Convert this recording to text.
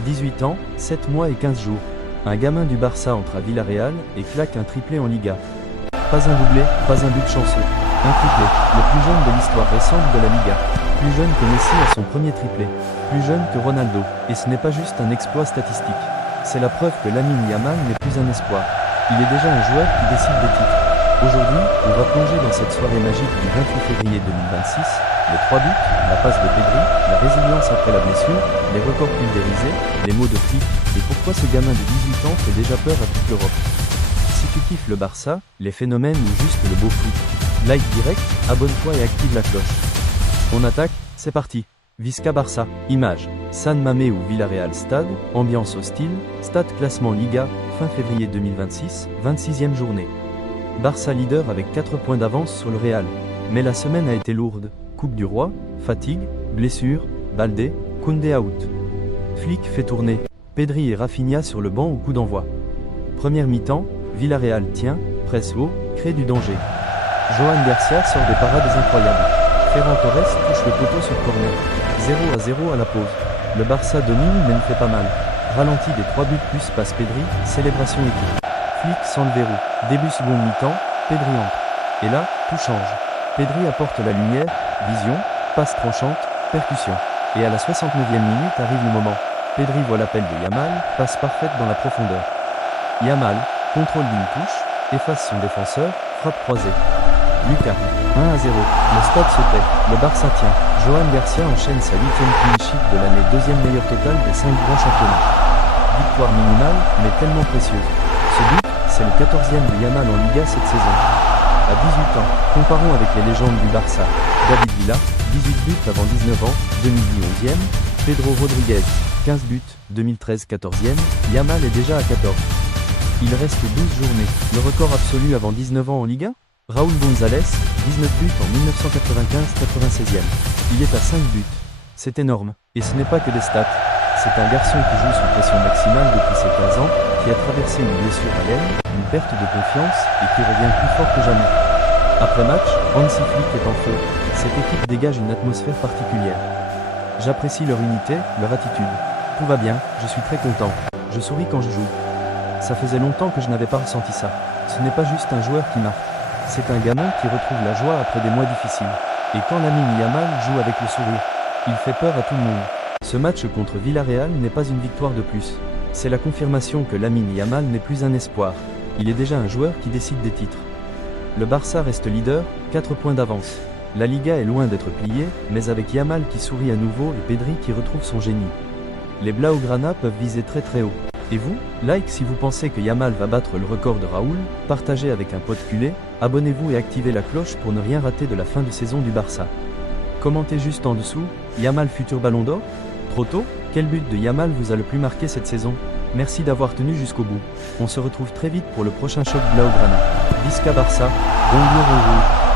18 ans, 7 mois et 15 jours. Un gamin du Barça entre à Villarreal et claque un triplé en Liga. Pas un doublé, pas un but chanceux. Un triplé, le plus jeune de l'histoire récente de la Liga. Plus jeune que Messi à son premier triplé. Plus jeune que Ronaldo. Et ce n'est pas juste un exploit statistique. C'est la preuve que Lamine Yamal n'est plus un espoir. Il est déjà un joueur qui décide des titres. Aujourd'hui, on va plonger dans cette soirée magique du 28 février 2026, les 3 buts, la passe de Pedri, la résilience après la blessure, les records pulvérisés, les mots de Flick, et pourquoi ce gamin de 18 ans fait déjà peur à toute l'Europe. Si tu kiffes le Barça, les phénomènes ou juste le beau foot, like direct, abonne-toi et active la cloche. On attaque, c'est parti. Visca Barça, images, San Mamés ou Villarreal Stade, ambiance hostile, stade classement Liga, fin février 2026, 26e journée. Barça leader avec 4 points d'avance sur le Real. Mais la semaine a été lourde. Coupe du Roi, fatigue, blessure, Baldé, Koundé out. Flick fait tourner. Pedri et Rafinha sur le banc au coup d'envoi. Première mi-temps, Villarreal tient, presse haut, crée du danger. Johan Garcia sort des parades incroyables. Ferran Torres touche le poteau sur corner. 0-0 à la pause. Le Barça domine mais ne fait pas mal. Ralenti des 3 buts plus passe Pedri, célébration équipe. Flick sans le verrou. Début seconde mi-temps, Pedri entre. Et là, tout change. Pedri apporte la lumière, vision, passe tranchante, percussion. Et à la 69e minute arrive le moment. Pedri voit l'appel de Yamal, passe parfaite dans la profondeur. Yamal, contrôle d'une touche, efface son défenseur, frappe croisée. Lucas, 1-0. Le stade se tait, le Barça tient. Johan Garcia enchaîne sa 8e clean sheet de l'année, 2e meilleur total des 5 grands championnats. Victoire minimale, mais tellement précieuse. Ce but, c'est le 14e de Yamal en Liga cette saison. À 18 ans, comparons avec les légendes du Barça. David Villa, 18 buts avant 19 ans, 2010 11e. Pedro Rodriguez, 15 buts, 2013 14e. Yamal est déjà à 14. Il reste 12 journées. Le record absolu avant 19 ans en Liga ? Raúl González, 19 buts en 1995 96e. Il est à 5 buts. C'est énorme. Et ce n'est pas que des stats. C'est un garçon qui joue sous pression maximale depuis ses 15 ans, qui a traversé une blessure à l'aine, une perte de confiance, et qui revient plus fort que jamais. Après match, Hansi Flick est en feu. Cette équipe dégage une atmosphère particulière. J'apprécie leur unité, leur attitude. Tout va bien, je suis très content. Je souris quand je joue. Ça faisait longtemps que je n'avais pas ressenti ça. Ce n'est pas juste un joueur qui marque. C'est un gamin qui retrouve la joie après des mois difficiles. Et quand Lamine Yamal joue avec le sourire, il fait peur à tout le monde. Ce match contre Villarreal n'est pas une victoire de plus. C'est la confirmation que Lamine Yamal n'est plus un espoir. Il est déjà un joueur qui décide des titres. Le Barça reste leader, 4 points d'avance. La Liga est loin d'être pliée, mais avec Yamal qui sourit à nouveau et Pedri qui retrouve son génie. Les Blaugrana peuvent viser très très haut. Et vous, like si vous pensez que Yamal va battre le record de Raúl, partagez avec un pote culé, abonnez-vous et activez la cloche pour ne rien rater de la fin de saison du Barça. Commentez juste en dessous, Yamal futur Ballon d'Or ? Trop tôt ? Quel but de Yamal vous a le plus marqué cette saison ? Merci d'avoir tenu jusqu'au bout. On se retrouve très vite pour le prochain choc Blaugrana. Visca Barça, bon rouge.